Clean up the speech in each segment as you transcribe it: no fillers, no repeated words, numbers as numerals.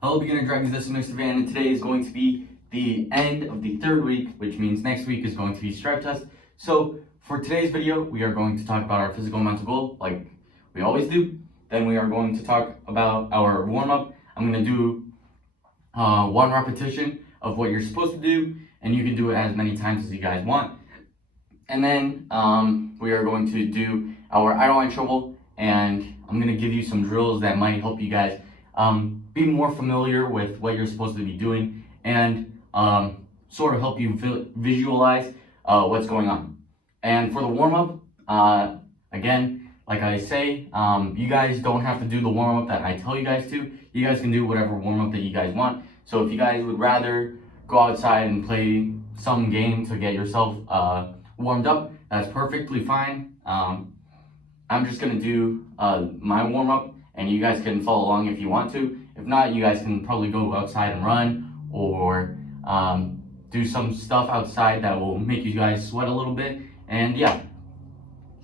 Hello beginner dragons, this is Mr. Van, and today is going to be the end of the third week, which means next week is going to be stripe test. So for today's video, we are going to talk about our physical and mental goal like we always do. Then we are going to talk about our warm-up. I'm going to do one repetition of what you're supposed to do, and you can do it as many times as you guys want. And then we are going to do our idle line shovel, and I'm going to give you some drills that might help you guys be more familiar with what you're supposed to be doing and sort of help you visualize what's going on. And for the warm-up, again, like I say, you guys don't have to do the warm-up that I tell you guys to. You guys can do whatever warm-up that you guys want. So if you guys would rather go outside and play some game to get yourself warmed up, that's perfectly fine. I'm just gonna do my warm-up, and you guys can follow along if you want to. If not, you guys can probably go outside and run, or do some stuff outside that will make you guys sweat a little bit. And yeah.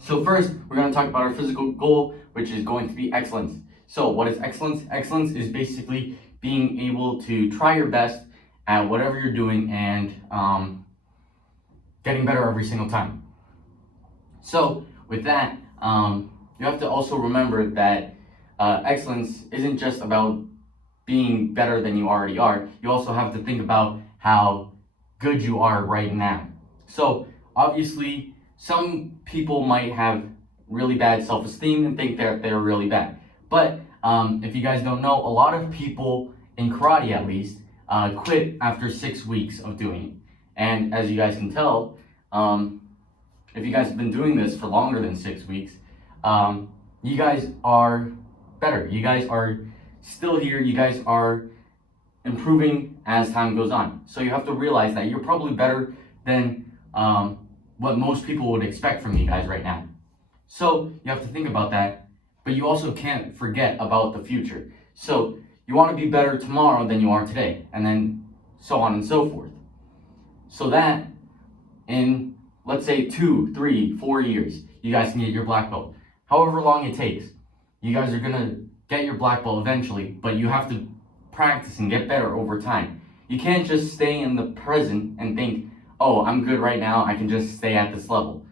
So first, we're gonna talk about our physical goal, which is going to be excellence. So what is excellence? Excellence is basically being able to try your best at whatever you're doing and getting better every single time. So with that, you have to also remember that excellence isn't just about being better than you already are. You also have to think about how good you are right now. So obviously, some people might have really bad self-esteem and think that they're really bad. But if you guys don't know, a lot of people in karate, at least, quit after 6 weeks of doing it. And as you guys can tell, if you guys have been doing this for longer than 6 weeks, you guys are better. You guys are still here. You guys are improving as time goes on. So you have to realize that you're probably better than what most people would expect from you guys right now. So you have to think about that, but you also can't forget about the future. So you want to be better tomorrow than you are today, and then so on and so forth. So that in, let's say, 2, 3, 4 years, you guys can get your black belt. However long it takes, you guys are gonna get your black belt eventually, but you have to practice and get better over time. You can't just stay in the present and think, oh, I'm good right now, I can just stay at this level.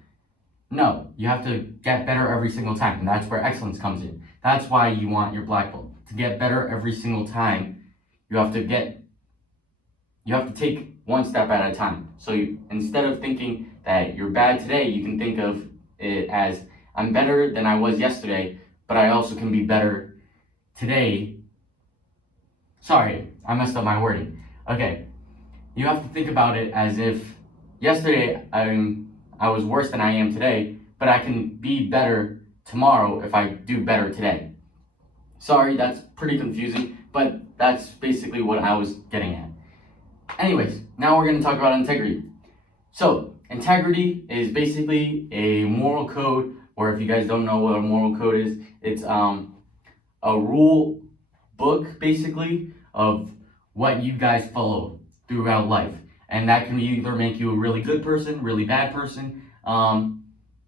No, you have to get better every single time, and that's where excellence comes in. That's why you want your black belt. To get better every single time, you have to take one step at a time. So instead of thinking that you're bad today, you can think of it as, I'm better than I was yesterday, but I also can be better today. Sorry, I messed up my wording. Okay, you have to think about it as if yesterday I was worse than I am today, but I can be better tomorrow if I do better today. Sorry, that's pretty confusing, but that's basically what I was getting at. Anyways, now we're going to talk about integrity. So, integrity is basically a moral code, or if you guys don't know what a moral code is, it's a rule book, basically, of what you guys follow throughout life. And that can either make you a really good person, really bad person,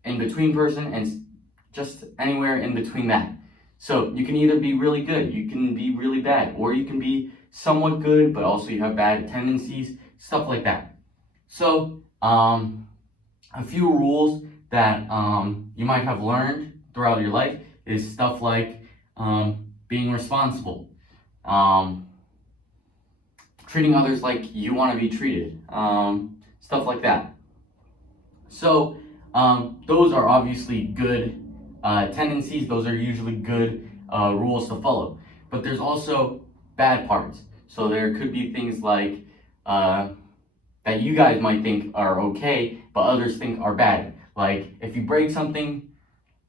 in between person, and just anywhere in between that. So you can either be really good, you can be really bad, or you can be somewhat good, but also you have bad tendencies, stuff like that. So a few rules that you might have learned throughout your life is stuff like being responsible, treating others like you want to be treated, stuff like that. So those are obviously good tendencies. Those are usually good rules to follow. But there's also bad parts. So there could be things like that you guys might think are okay, but others think are bad. Like if you break something,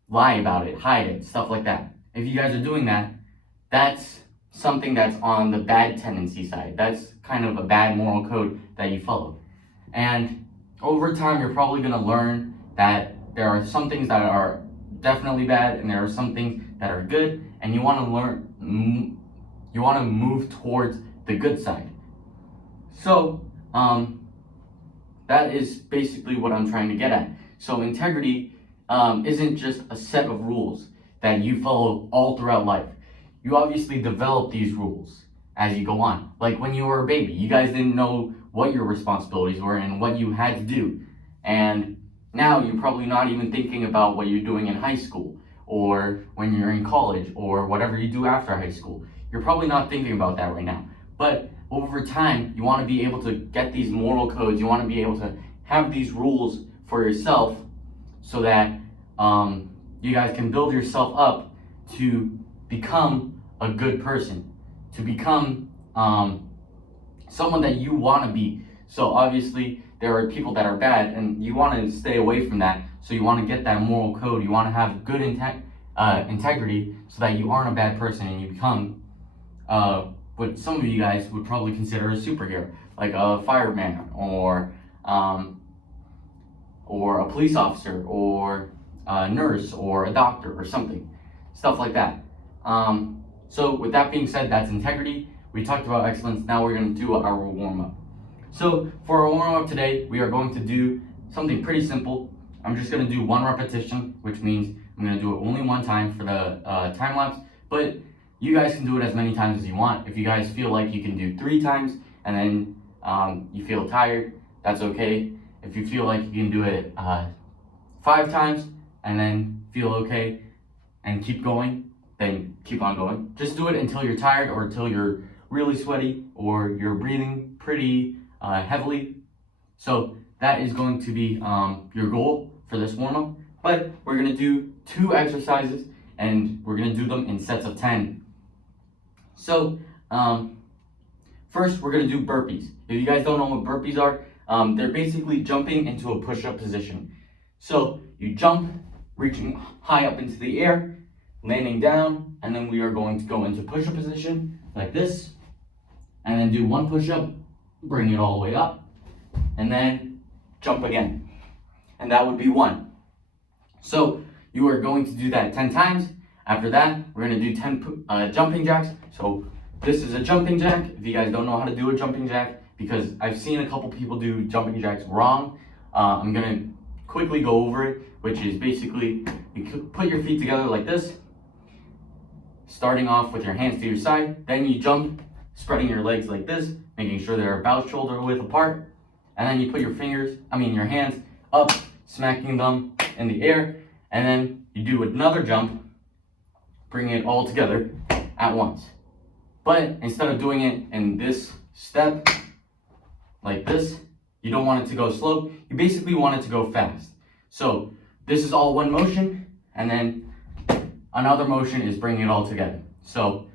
lie about it, hide it, stuff like that. If you guys are doing that, that's something that's on the bad tendency side. That's kind of a bad moral code that you follow. And over time, you're probably going to learn that there are some things that are definitely bad and there are some things that are good, and you want to move towards the good side. So that is basically what I'm trying to get at. So integrity isn't just a set of rules that you follow all throughout life. You obviously develop these rules as you go on. Like when you were a baby, you guys didn't know what your responsibilities were and what you had to do. And now you're probably not even thinking about what you're doing in high school or when you're in college or whatever you do after high school. You're probably not thinking about that right now. But over time, you want to be able to get these moral codes. You want to be able to have these rules for yourself so that you guys can build yourself up to become a good person, to become someone that you want to be. So obviously there are people that are bad and you want to stay away from that. So you want to get that moral code. You want to have good integrity so that you aren't a bad person and you become what some of you guys would probably consider a superhero, like a fireman or a police officer or a nurse or a doctor or something, stuff like that. So with that being said, that's integrity. We talked about excellence. Now we're going to do our warm-up. So for our warm-up today, we are going to do something pretty simple. I'm just going to do one repetition, which means I'm going to do it only one time for the time lapse, but you guys can do it as many times as you want. If you guys feel like you can do 3 times and then you feel tired, that's okay. If you feel like you can do it 5 times and then feel okay and keep going, then keep on going. Just do it until you're tired or until you're really sweaty or you're breathing pretty heavily. So that is going to be your goal for this warm-up. But we're going to do 2 exercises and we're going to do them in sets of 10. So first we're going to do burpees. If you guys don't know what burpees are, they're basically jumping into a push-up position. So you jump, reaching high up into the air, landing down, and then we are going to go into push-up position like this, and then do 1 push-up, bring it all the way up, and then jump again. And that would be 1. So you are going to do that 10 times. After that, we're going to do 10 jumping jacks. So this is a jumping jack. If you guys don't know how to do a jumping jack, because I've seen a couple people do jumping jacks wrong, I'm going to quickly go over it, which is basically you put your feet together like this, starting off with your hands to your side. Then you jump, spreading your legs like this, making sure they're about shoulder width apart. And then you put your your hands up, smacking them in the air. And then you do another jump, bringing it all together at once. But instead of doing it in this step, like this, you don't want it to go slow. You basically want it to go fast. So this is all one motion, and then another motion is bringing it all together. So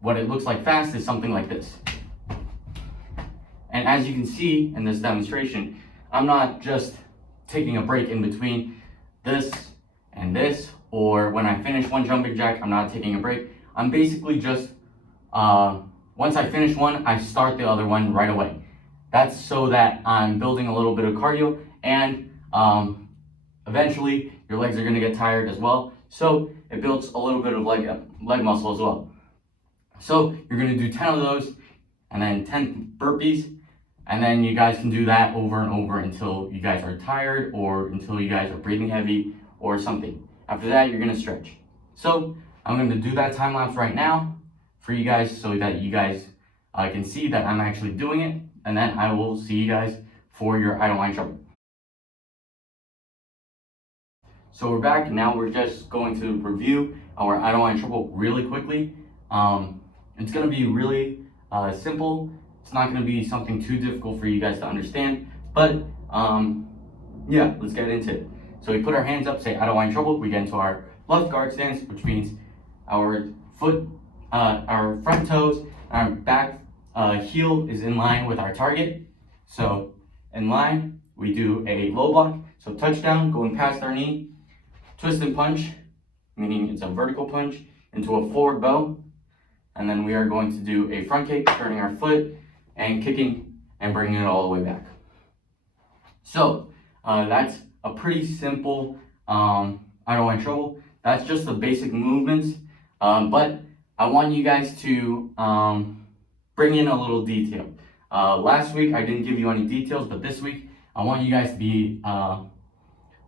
what it looks like fast is something like this. And as you can see in this demonstration, I'm not just taking a break in between this and this, or when I finish one jumping jack, I'm not taking a break. I'm basically just, once I finish one, I start the other one right away. That's so that I'm building a little bit of cardio, and eventually your legs are gonna get tired as well. So it builds a little bit of leg muscle as well. So you're gonna do 10 of those, and then 10 burpees, and then you guys can do that over and over until you guys are tired or until you guys are breathing heavy or something. After that, you're gonna stretch. So I'm gonna do that time lapse right now for you guys so that you guys can see that I'm actually doing it, and then I will see you guys for your I don't mind trouble. So we're back. Now we're just going to review our I don't mind trouble really quickly. It's gonna be really simple. It's not gonna be something too difficult for you guys to understand, but yeah, let's get into it. So we put our hands up, say I don't mind trouble. We get into our left guard stance, which means our foot, our front toes, our back heel is in line with our target. So in line, we do a low block. So touchdown, going past our knee, twist and punch, meaning it's a vertical punch, into a forward bow. And then we are going to do a front kick, turning our foot and kicking and bringing it all the way back. So that's a pretty simple I don't mind trouble. That's just the basic movements, but I want you guys to bring in a little detail. Last week I didn't give you any details, but this week I want you guys to be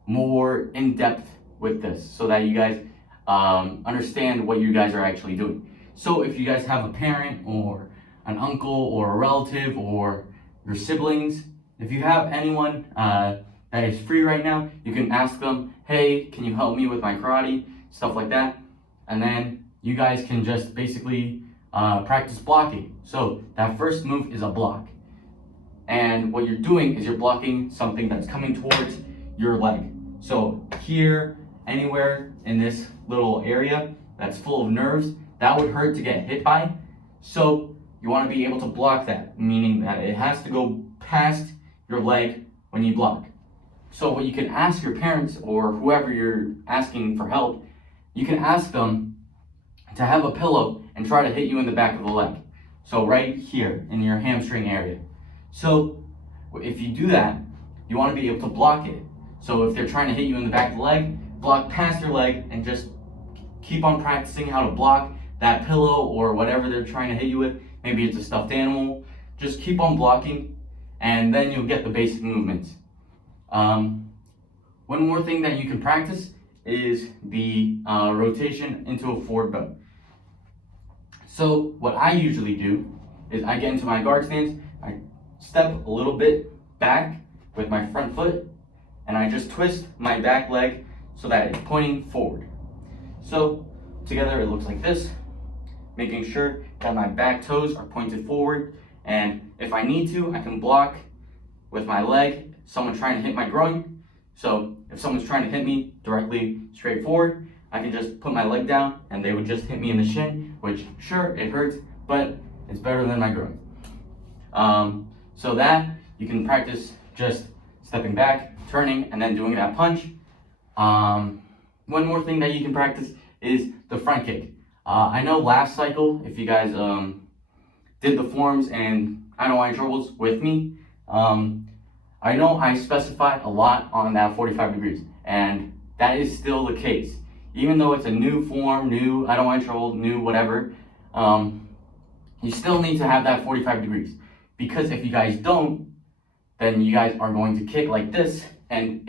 more in depth with this so that you guys understand what you guys are actually doing. So if you guys have a parent or an uncle or a relative or your siblings. If you have anyone that is free right now, you can ask them, hey, can you help me with my karate? Stuff like that. And then you guys can just basically practice blocking. So that first move is a block. And what you're doing is you're blocking something that's coming towards your leg. So here, anywhere in this little area that's full of nerves, that would hurt to get hit by. So you want to be able to block that, meaning that it has to go past your leg when you block. So what you can ask your parents or whoever you're asking for help, you can ask them to have a pillow and try to hit you in the back of the leg. So right here in your hamstring area. So if you do that, you want to be able to block it. So if they're trying to hit you in the back of the leg, block past your leg and just keep on practicing how to block that pillow or whatever they're trying to hit you with. Maybe it's a stuffed animal. Just keep on blocking and then you'll get the basic movements. One more thing that you can practice is the rotation into a forward bow. So what I usually do is I get into my guard stance, I step a little bit back with my front foot, and I just twist my back leg so that it's pointing forward. So together it looks like this, making sure that my back toes are pointed forward, and if I need to, I can block with my leg someone trying to hit my groin. So if someone's trying to hit me directly straight forward, I can just put my leg down and they would just hit me in the shin, which sure, it hurts, but it's better than my groin. So that you can practice just stepping back, turning, and then doing that punch. One more thing that you can practice is the front kick. I know last cycle, if you guys did the forms and I don't want any troubles with me, I know I specified a lot on that 45 degrees, and that is still the case. Even though it's a new form, new, I don't want any trouble, new whatever, you still need to have that 45 degrees. Because if you guys don't, then you guys are going to kick like this, and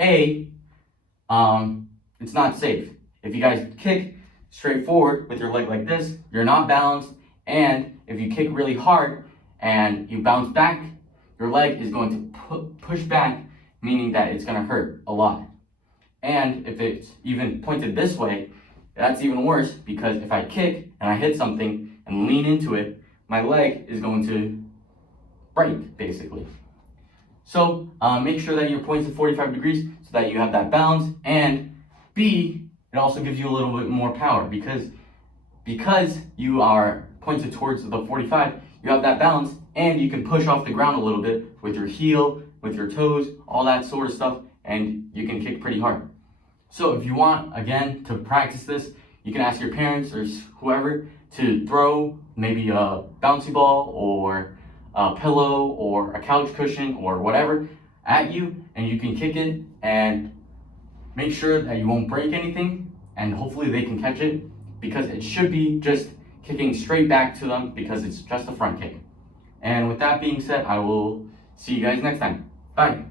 it's not safe. If you guys kick straight forward with your leg like this, you're not balanced, and if you kick really hard and you bounce back, your leg is going to push back, meaning that it's going to hurt a lot. And if it's even pointed this way, that's even worse, because if I kick and I hit something and lean into it, my leg is going to break, basically. So make sure that you're pointed at 45 degrees so that you have that balance, and B, it also gives you a little bit more power because you are pointed towards the 45, you have that balance, and you can push off the ground a little bit with your heel, with your toes, all that sort of stuff, and you can kick pretty hard. So if you want, again, to practice this, you can ask your parents or whoever to throw maybe a bouncy ball or a pillow or a couch cushion or whatever at you, and you can kick it and make sure that you won't break anything, and hopefully they can catch it, because it should be just kicking straight back to them because it's just a front kick. And with that being said, I will see you guys next time. Bye.